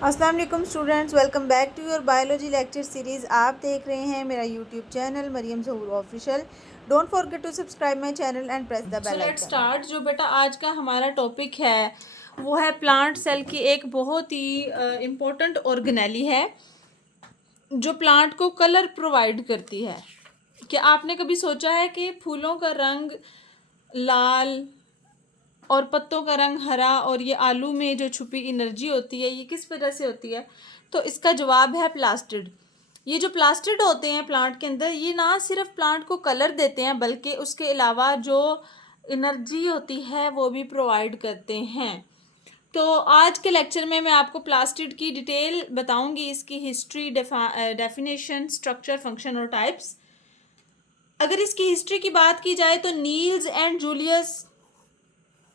अस्सलाम वालेकुम students, welcome back to your biology lecture series. आप देख रहे हैं मेरा YouTube channel Mariam Zahoor official. Don't forget to subscribe my channel and press the so bell let's icon. Start. जो बेटा आज का हमारा टॉपिक है वो है प्लांट सेल की एक बहुत ही इम्पोर्टेंट ऑर्गेनेली है जो प्लांट को कलर प्रोवाइड करती है। क्या आपने कभी सोचा है कि फूलों का रंग लाल और पत्तों का रंग हरा और ये आलू में जो छुपी एनर्जी होती है ये किस वजह से होती है? तो इसका जवाब है प्लास्टिड। ये जो प्लास्टिड होते हैं प्लांट के अंदर, ये ना सिर्फ प्लांट को कलर देते हैं बल्कि उसके अलावा जो एनर्जी होती है वो भी प्रोवाइड करते हैं। तो आज के लेक्चर में मैं आपको प्लास्टिड की डिटेल बताऊंगी, इसकी हिस्ट्री, डेफिनेशन, स्ट्रक्चर, फंक्शन और टाइप्स। अगर इसकी हिस्ट्री की बात की जाए तो नील्स एंड जूलियस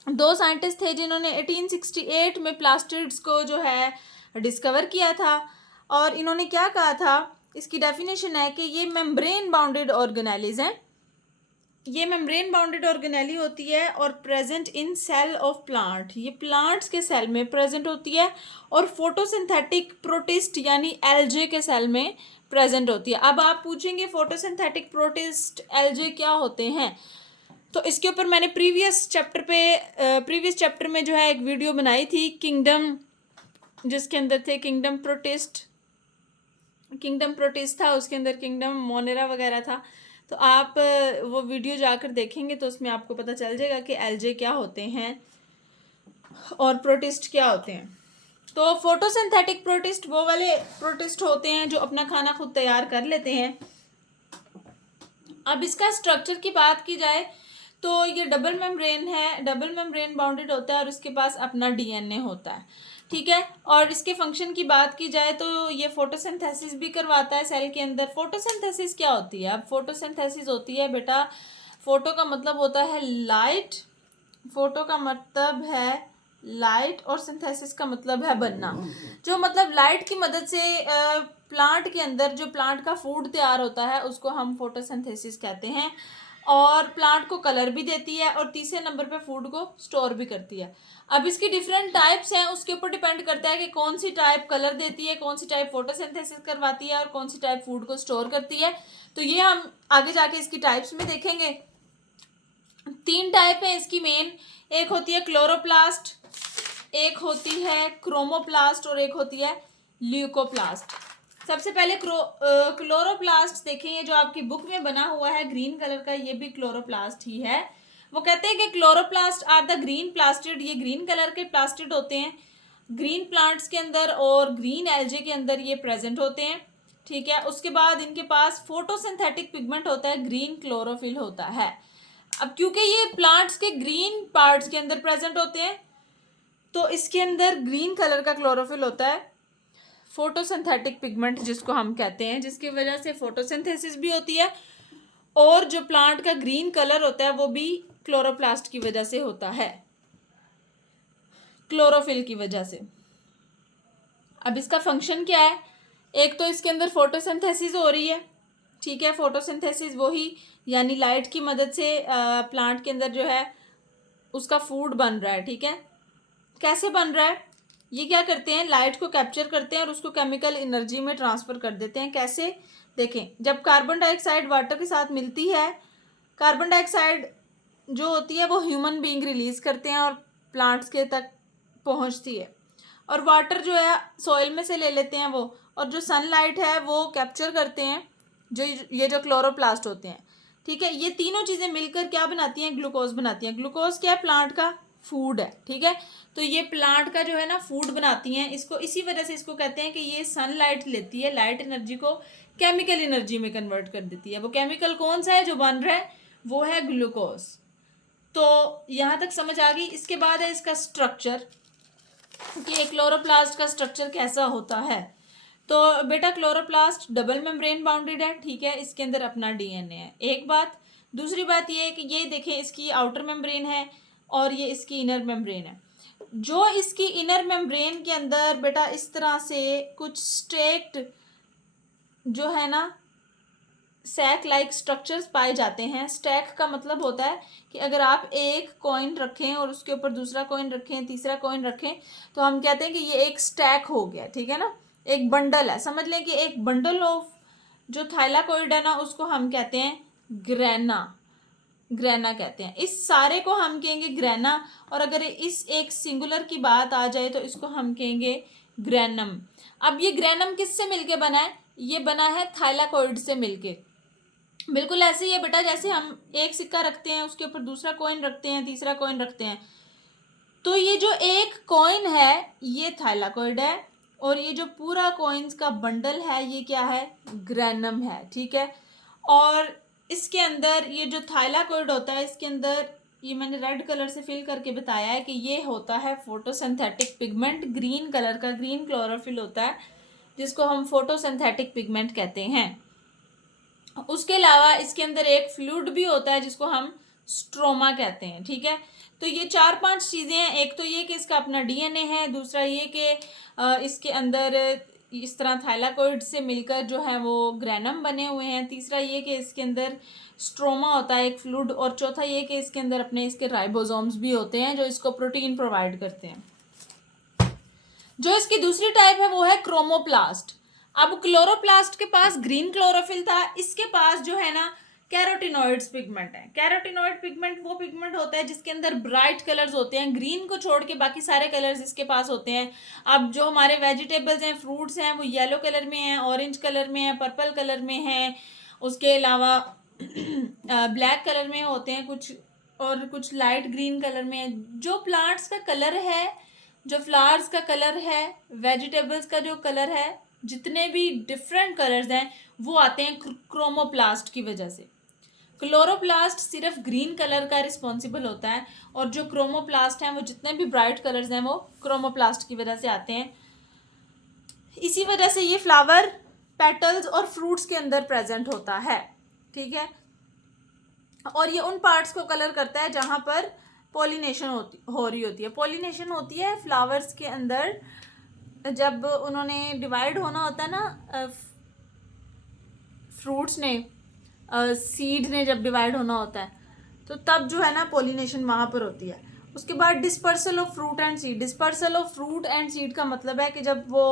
दो साइंटिस्ट थे जिन्होंने 1868 में प्लास्टिड्स को जो है डिस्कवर किया था। और इन्होंने क्या कहा था, इसकी डेफिनेशन है कि ये मेम्ब्रेन बाउंडेड ऑर्गेनेलीज हैं। ये मेम्ब्रेन बाउंडेड ऑर्गेनेली होती है और present in cell of plant, ये प्लांट्स के सेल में प्रेजेंट होती है और फोटोसिंथेटिक प्रोटिस्ट यानी एलजे के सेल में प्रेजेंट होती है। अब आप पूछेंगे फोटोसिंथेटिक प्रोटिस्ट एलजे क्या होते हैं, तो इसके ऊपर मैंने प्रीवियस चैप्टर में जो है एक वीडियो बनाई थी किंगडम, जिसके अंदर थे किंगडम प्रोटिस्ट था, उसके अंदर किंगडम मोनेरा वगैरह था। तो आप वो वीडियो जाकर देखेंगे तो उसमें आपको पता चल जाएगा कि एलजे क्या होते हैं और प्रोटिस्ट क्या होते हैं। तो फोटोसिंथेटिक प्रोटिस्ट वो वाले प्रोटिस्ट होते हैं जो अपना खाना खुद तैयार कर लेते हैं। अब इसका स्ट्रक्चर की बात की जाए तो ये डबल मेम्ब्रेन है, डबल मेम्ब्रेन बाउंडेड होता है और उसके पास अपना डीएनए होता है, ठीक है। और इसके फंक्शन की बात की जाए तो ये फोटोसिंथेसिस भी करवाता है सेल के अंदर। फोटोसिंथेसिस क्या होती है? अब फोटोसिंथेसिस होती है बेटा, फोटो का मतलब होता है लाइट, फोटो का मतलब है लाइट और सिंथेसिस का मतलब है बनना। जो मतलब लाइट की मदद से प्लांट के अंदर जो प्लांट का फूड तैयार होता है उसको हम फोटोसिंथेसिस कहते हैं। और प्लांट को कलर भी देती है और तीसरे नंबर पे फूड को स्टोर भी करती है। अब इसकी डिफरेंट टाइप्स हैं, उसके ऊपर डिपेंड करता है कि कौन सी टाइप कलर देती है, कौन सी टाइप फोटोसिंथेसिस करवाती है और कौन सी टाइप फूड को स्टोर करती है। तो ये हम आगे जाके इसकी टाइप्स में देखेंगे। तीन टाइप है इसकी मेन, एक होती है क्लोरोप्लास्ट, एक होती है क्रोमोप्लास्ट और एक होती है ल्यूकोप्लास्ट। सबसे पहले क्लोरोप्लास्ट देखें, ये जो आपकी बुक में बना हुआ है ग्रीन कलर का, ये भी क्लोरोप्लास्ट ही है। वो कहते हैं कि chloroplast are the green plastid, ये ग्रीन कलर के प्लास्टिड होते हैं ग्रीन प्लांट्स के अंदर और ग्रीन एल्जे के अंदर ये प्रेजेंट होते हैं, ठीक है। उसके बाद इनके पास फोटोसिंथेटिक पिगमेंट होता है, ग्रीन क्लोरोफिल होता है। अब क्योंकि ये प्लांट्स के ग्रीन पार्ट्स के अंदर प्रेजेंट होते हैं तो इसके अंदर ग्रीन कलर का क्लोरोफिल होता है, फोटोसिंथेटिक पिगमेंट जिसको हम कहते हैं, जिसकी वजह से फोटोसिंथेसिस भी होती है और जो प्लांट का ग्रीन कलर होता है वो भी क्लोरोप्लास्ट की वजह से होता है, क्लोरोफिल की वजह से। अब इसका फंक्शन क्या है? एक तो इसके अंदर फोटोसिंथेसिस हो रही है, ठीक है। फोटोसिंथेसिस वही यानी लाइट की मदद से प्लांट के अंदर जो है उसका फूड बन रहा है, ठीक है। कैसे बन रहा है? ये क्या करते हैं, लाइट को कैप्चर करते हैं और उसको केमिकल एनर्जी में ट्रांसफ़र कर देते हैं। कैसे? देखें, जब कार्बन डाइऑक्साइड वाटर के साथ मिलती है, कार्बन डाइऑक्साइड जो होती है वो ह्यूमन बीइंग रिलीज़ करते हैं और प्लांट्स के तक पहुंचती है, और वाटर जो है सॉइल में से ले लेते हैं वो, और जो सनलाइट है वो कैप्चर करते हैं ये जो क्लोरोप्लास्ट होते हैं, ठीक है। ये तीनों चीज़ें मिलकर क्या बनाती हैं? ग्लूकोज बनाती हैं। ग्लूकोज क्या है? प्लांट का फूड है, ठीक है। तो ये प्लांट का जो है ना फूड बनाती हैं, इसको इसी वजह से इसको कहते हैं कि ये सनलाइट लेती है, लाइट एनर्जी को केमिकल एनर्जी में कन्वर्ट कर देती है। वो केमिकल कौन सा है जो बन रहा है? वो है ग्लूकोज। तो यहाँ तक समझ आ गई। इसके बाद है इसका स्ट्रक्चर कि क्लोरोप्लास्ट का स्ट्रक्चर कैसा होता है। तो बेटा क्लोरोप्लास्ट डबल मेम्ब्रेन बाउंडेड है, ठीक है, इसके अंदर अपना डीएनए है, एक बात। दूसरी बात ये है कि ये देखें, इसकी आउटर मेम्ब्रेन है और ये इसकी इनर मेम्ब्रेन है। जो इसकी इनर मेम्ब्रेन के अंदर बेटा इस तरह से कुछ स्टेक्ड जो है ना सैक लाइक स्ट्रक्चर्स पाए जाते हैं। स्टैक का मतलब होता है कि अगर आप एक कॉइन रखें और उसके ऊपर दूसरा कॉइन रखें, तीसरा कॉइन रखें, तो हम कहते हैं कि ये एक स्टैक हो गया, ठीक है ना, एक बंडल है। समझ लें कि एक बंडल ऑफ जो थाइलाकॉइड है ना, उसको हम कहते हैं ग्रेना, ग्रेना कहते हैं। इस सारे को हम कहेंगे ग्रेना, और अगर इस एक सिंगुलर की बात आ जाए तो इसको हम कहेंगे ग्रेनम। अब ये ग्रेनम किससे मिलके बना है? ये बना है थाइलाकॉइड से मिलके। बिल्कुल ऐसे ही है बेटा, जैसे हम एक सिक्का रखते हैं, उसके ऊपर दूसरा कॉइन रखते हैं, तीसरा कॉइन रखते हैं, तो ये जो एक कॉइन है ये थाइलाकॉइड है, और ये जो पूरा कॉइन्स का बंडल है ये क्या है? ग्रेनम है, ठीक है। और इसके अंदर ये जो थाइलाकॉइड होता है, इसके अंदर ये मैंने रेड कलर से फिल करके बताया है कि ये होता है फोटोसिंथेटिक पिगमेंट, ग्रीन कलर का, ग्रीन क्लोरोफिल होता है, जिसको हम फोटोसिंथेटिक पिगमेंट कहते हैं। उसके अलावा इसके अंदर एक फ्लूइड भी होता है जिसको हम स्ट्रोमा कहते हैं, ठीक है। तो ये 4-5 चीज़ें हैं। एक तो ये कि इसका अपना डीएनए है, दूसरा ये कि इसके अंदर इस तरह थाइलाकॉइड से मिलकर जो है वो ग्रेनम बने हुए हैं, तीसरा ये कि इसके अंदर स्ट्रोमा होता है एक फ्लूइड, और चौथा ये कि इसके अंदर अपने इसके राइबोसोम्स भी होते हैं जो इसको प्रोटीन प्रोवाइड करते हैं। जो इसकी दूसरी टाइप है वो है क्रोमोप्लास्ट। अब क्लोरोप्लास्ट के पास ग्रीन क्लोरोफिल था, इसके पास जो है ना कैरोटिनॉइड्स पिगमेंट है। कैरोटिनॉइड पिगमेंट वो पिगमेंट होता है जिसके अंदर ब्राइट कलर्स होते हैं, ग्रीन को छोड़ के बाकी सारे कलर्स इसके पास होते हैं। अब जो हमारे वेजिटेबल्स हैं, फ्रूट्स हैं, वो येलो कलर में हैं, ऑरेंज कलर में हैं, पर्पल कलर में हैं, उसके अलावा ब्लैक कलर में होते हैं कुछ, और कुछ लाइट ग्रीन कलर में है। जो प्लांट्स का कलर है, जो फ्लावर्स का कलर है, वेजिटेबल्स का जो कलर है, जितने भी डिफरेंट कलर्स हैं वो आते हैं क्रोमोप्लास्ट की वजह से। क्लोरोप्लास्ट सिर्फ ग्रीन कलर का रिस्पॉन्सिबल होता है, और जो क्रोमोप्लास्ट हैं वो जितने भी ब्राइट कलर्स हैं वो क्रोमोप्लास्ट की वजह से आते हैं। इसी वजह से ये फ्लावर, पेटल्स और फ्रूट्स के अंदर प्रेजेंट होता है, ठीक है। और ये उन पार्ट्स को कलर करता है जहाँ पर पॉलिनेशन हो रही होती है। पॉलिनेशन होती है फ्लावर्स के अंदर, जब उन्होंने डिवाइड होना होता है ना, फ्रूट्स ने, सीड ने जब डिवाइड होना होता है, तो तब जो है ना पॉलिनेशन वहाँ पर होती है। उसके बाद dispersal of fruit and seed. Dispersal of fruit and seed का मतलब है कि जब वो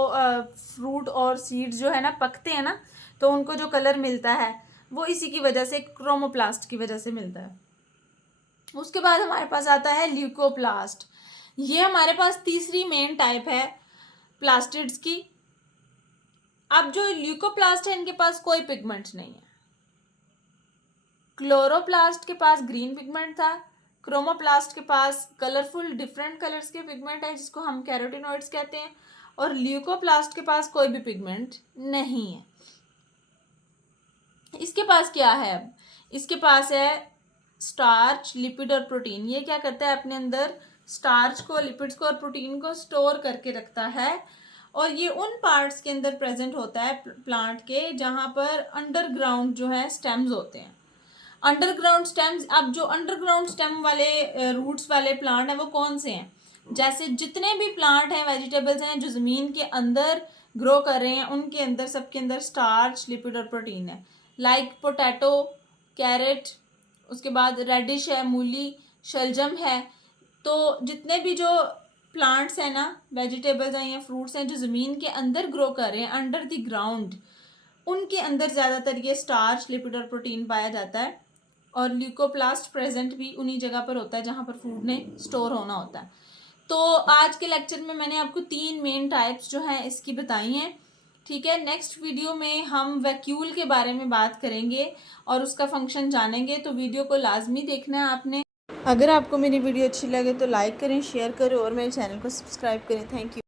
फ्रूट और सीड जो है ना पकते हैं ना, तो उनको जो कलर मिलता है वो इसी की वजह से, क्रोमोप्लास्ट की वजह से मिलता है। उसके बाद हमारे पास आता है ल्यूकोप्लास्ट। ये हमारे पास तीसरी मेन टाइप है प्लास्टिड्स की। अब जो ल्यूकोप्लास्ट है इनके पास कोई पिगमेंट नहीं है। क्लोरोप्लास्ट के पास ग्रीन पिगमेंट था, क्रोमोप्लास्ट के पास कलरफुल डिफरेंट कलर्स के पिगमेंट है जिसको हम कैरोटिनॉइड्स कहते हैं, और ल्यूकोप्लास्ट के पास कोई भी पिगमेंट नहीं है। इसके पास क्या है? अब इसके पास है स्टार्च, लिपिड और प्रोटीन। ये क्या करता है? अपने अंदर स्टार्च को, लिपिड्स को और प्रोटीन को स्टोर करके रखता है, और ये उन पार्ट्स के अंदर प्रेजेंट होता है प्लांट के जहाँ पर अंडरग्राउंड जो है स्टेम्स होते हैं। अंडरग्राउंड स्टेम्स, अब जो अंडरग्राउंड स्टेम वाले रूट्स वाले प्लांट हैं वो कौन से हैं? जैसे जितने भी प्लांट हैं, वेजिटेबल्स हैं जो ज़मीन के अंदर ग्रो कर रहे हैं, उनके अंदर, सबके अंदर स्टार्च, लिपिड और प्रोटीन है। लाइक पोटैटो, कैरेट, उसके बाद रेडिश है, मूली, शलजम है। तो जितने भी जो प्लांट्स हैं ना, वेजिटेबल्स हैं या फ्रूट्स हैं जो ज़मीन के अंदर ग्रो कर रहे हैं, अंडर द ग्राउंड, उनके अंदर ज़्यादातर ये स्टार्च, लिपिड और प्रोटीन पाया जाता है। और ल्यूकोप्लास्ट प्रेजेंट भी उन्हीं जगह पर होता है जहाँ पर फूड ने स्टोर होना होता है। तो आज के लेक्चर में मैंने आपको 3 मेन टाइप्स जो हैं इसकी बताई हैं, ठीक है। नेक्स्ट वीडियो में हम वैक्यूल के बारे में बात करेंगे और उसका फंक्शन जानेंगे, तो वीडियो को लाजमी देखना है आपने। अगर आपको मेरी वीडियो अच्छी लगे तो लाइक करें, शेयर करें और मेरे चैनल को सब्सक्राइब करें। Thank you.